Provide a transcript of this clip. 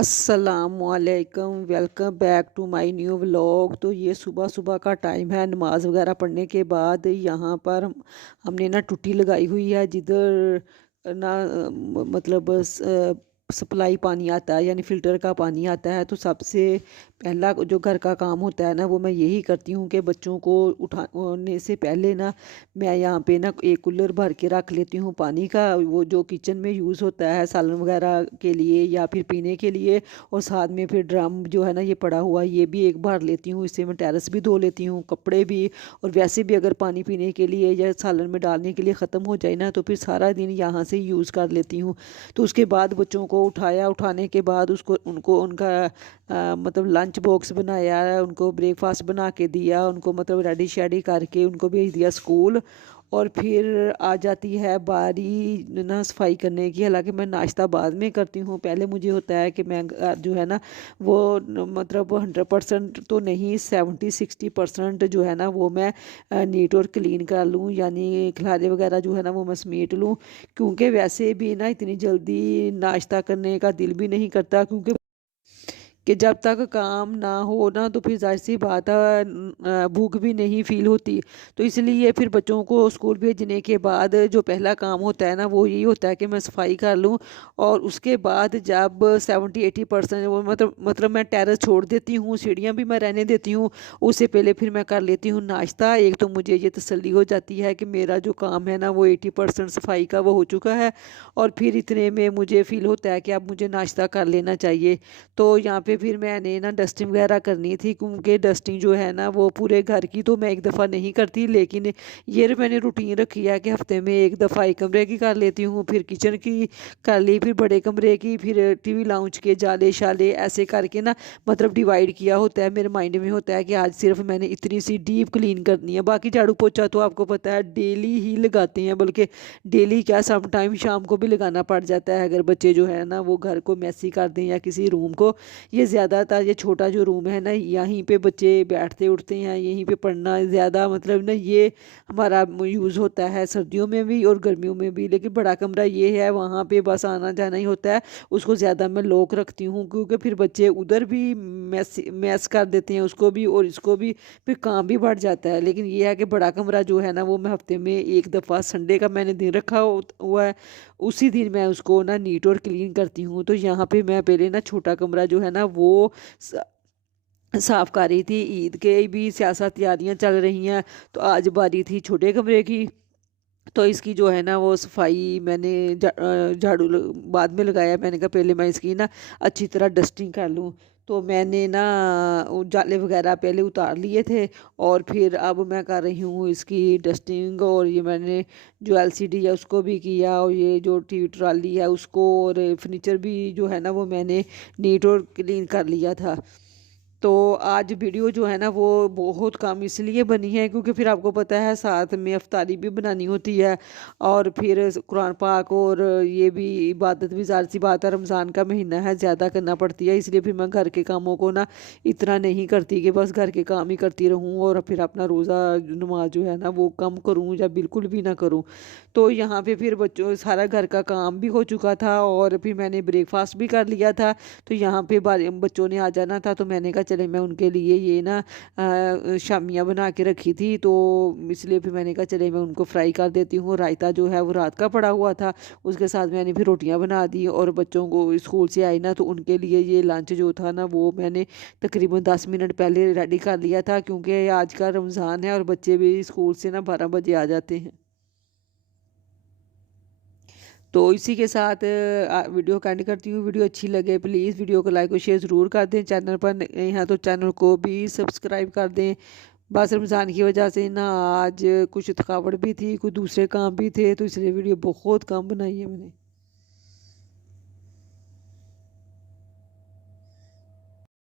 अस्सलामुअलैकुम, welcome back to my new vlog. तो ये सुबह सुबह का टाइम है नमाज वगैरह पढ़ने के बाद। यहाँ पर हमने ना टुट्टी लगाई हुई है जिधर ना मतलब सप्लाई पानी आता है, यानी फ़िल्टर का पानी आता है। तो सबसे पहला जो घर का काम होता है ना, वो मैं यही करती हूँ कि बच्चों को उठाने से पहले ना मैं यहाँ पे ना एक कूलर भर के रख लेती हूँ पानी का, वो जो किचन में यूज़ होता है सालन वगैरह के लिए या फिर पीने के लिए। और साथ में फिर ड्रम जो है ना ये पड़ा हुआ, ये भी एक भर लेती हूँ। इससे मैं टेरेस भी धो लेती हूँ, कपड़े भी। और वैसे भी अगर पानी पीने के लिए या सालन में डालने के लिए ख़त्म हो जाए ना, तो फिर सारा दिन यहाँ से यूज़ कर लेती हूँ। तो उसके बाद बच्चों को उठाया, उठाने के बाद उसको उनको उनका मतलब लंच बॉक्स बनाया, उनको ब्रेकफास्ट बना के दिया, उनको मतलब रेडी शेडी करके उनको भेज दिया स्कूल। और फिर आ जाती है बारी ना सफाई करने की। हालांकि मैं नाश्ता बाद में करती हूँ, पहले मुझे होता है कि मैं जो है ना वो मतलब 100% तो नहीं, 70-60% जो है ना वो मैं नीट और क्लीन कर लूँ, यानी खिलारे वगैरह जो है ना वो मैं समेट लूँ। क्योंकि वैसे भी ना इतनी जल्दी नाश्ता करने का दिल भी नहीं करता, क्योंकि जब तक काम ना हो ना तो फिर जाहिर सी बात है भूख भी नहीं फील होती। तो इसलिए फिर बच्चों को स्कूल भेजने के बाद जो पहला काम होता है ना वो यही होता है कि मैं सफाई कर लूँ। और उसके बाद जब 70-80% वो मतलब मैं टेरेस छोड़ देती हूँ, सीढ़ियाँ भी मैं रहने देती हूँ। उससे पहले फिर मैं कर लेती हूँ नाश्ता। एक तो मुझे ये तसल्ली हो जाती है कि मेरा जो काम है ना वो 80% सफाई का वो हो चुका है। और फिर इतने में मुझे फील होता है कि अब मुझे नाश्ता कर लेना चाहिए। तो यहाँ पे फिर मैंने ना डस्टिंग वगैरह करनी थी, क्योंकि डस्टिंग जो है ना वो पूरे घर की तो मैं एक दफ़ा नहीं करती, लेकिन ये मैंने रूटीन रखी है कि हफ्ते में एक दफ़ा एक कमरे की कर लेती हूँ, फिर किचन की कर ली, फिर बड़े कमरे की, फिर टीवी लाउंज के जाले शाले ऐसे करके ना मतलब डिवाइड किया होता है। मेरे माइंड में होता है कि आज सिर्फ मैंने इतनी सी डीप क्लीन करनी है। बाकी झाड़ू पोछा तो आपको पता है डेली ही लगाते हैं, बल्कि डेली क्या सम टाइम शाम को भी लगाना पड़ जाता है, अगर बच्चे जो है ना वो घर को मैसी कर दें या किसी रूम को। ये ज़्यादातर ये छोटा जो रूम है ना यहीं पे बच्चे बैठते उठते हैं, यहीं पे पढ़ना ज़्यादा मतलब ना ये हमारा यूज़ होता है सर्दियों में भी और गर्मियों में भी। लेकिन बड़ा कमरा ये है, वहाँ पे बस आना जाना ही होता है। उसको ज़्यादा मैं लॉक रखती हूँ, क्योंकि फिर बच्चे उधर भी मैस कर देते हैं उसको भी और इसको भी, फिर काम भी बढ़ जाता है। लेकिन ये है कि बड़ा कमरा जो है ना वो मैं हफ्ते में एक दफ़ा, संडे का मैंने दिन रखा हुआ है, उसी दिन मैं उसको ना नीट और क्लीन करती हूँ। तो यहाँ पे मैं पहले ना छोटा कमरा जो है ना वो साफ़ कर रही थी। ईद के भी सियासत तैयारियाँ चल रही हैं, तो आज बारी थी छोटे कमरे की। तो इसकी जो है ना वो सफाई मैंने झाड़ू बाद में लगाया। मैंने कहा पहले मैं इसकी ना अच्छी तरह डस्टिंग कर लूँ। तो मैंने ना वो जाले वगैरह पहले उतार लिए थे, और फिर अब मैं कर रही हूँ इसकी डस्टिंग। और ये मैंने जो एलसीडी है उसको भी किया, और ये जो टीवी ट्राली है उसको, और फर्नीचर भी जो है ना वो मैंने नीट और क्लीन कर लिया था। तो आज वीडियो जो है ना वो बहुत कम इसलिए बनी है क्योंकि फिर आपको पता है साथ में अफ्तारी भी बनानी होती है, और फिर कुरान पाक, और ये भी इबादत भी ज़ाहिर सी बात है, रमज़ान का महीना है, ज़्यादा करना पड़ती है। इसलिए फिर मैं घर के कामों को ना इतना नहीं करती कि बस घर के काम ही करती रहूँ और फिर अपना रोज़ा नमाज जो है ना वो कम करूँ या बिल्कुल भी ना करूँ। तो यहाँ पे फिर बच्चों सारा घर का काम भी हो चुका था, और फिर मैंने ब्रेकफास्ट भी कर लिया था। तो यहाँ पे बच्चों ने आ जाना था, तो मैंने कहा चले मैं उनके लिए ये ना शामियाँ बना के रखी थी, तो इसलिए फिर मैंने कहा चले मैं उनको फ्राई कर देती हूँ। रायता जो है वो रात का पड़ा हुआ था, उसके साथ मैंने फिर रोटियाँ बना दी। और बच्चों को स्कूल से आई ना तो उनके लिए ये लंच जो था ना वो मैंने तकरीबन 10 मिनट पहले रेडी कर लिया था, क्योंकि आज का रमज़ान है और बच्चे भी स्कूल से ना 12 बजे आ जाते हैं। तो इसी के साथ वीडियो का एंड करती हूँ। वीडियो अच्छी लगे प्लीज़ वीडियो को लाइक और शेयर ज़रूर कर दें। चैनल पर नए हैं तो चैनल को भी सब्सक्राइब कर दें। बस रमज़ान की वजह से ना आज कुछ थकावट भी थी, कुछ दूसरे काम भी थे, तो इसलिए वीडियो बहुत कम बनाई है मैंने।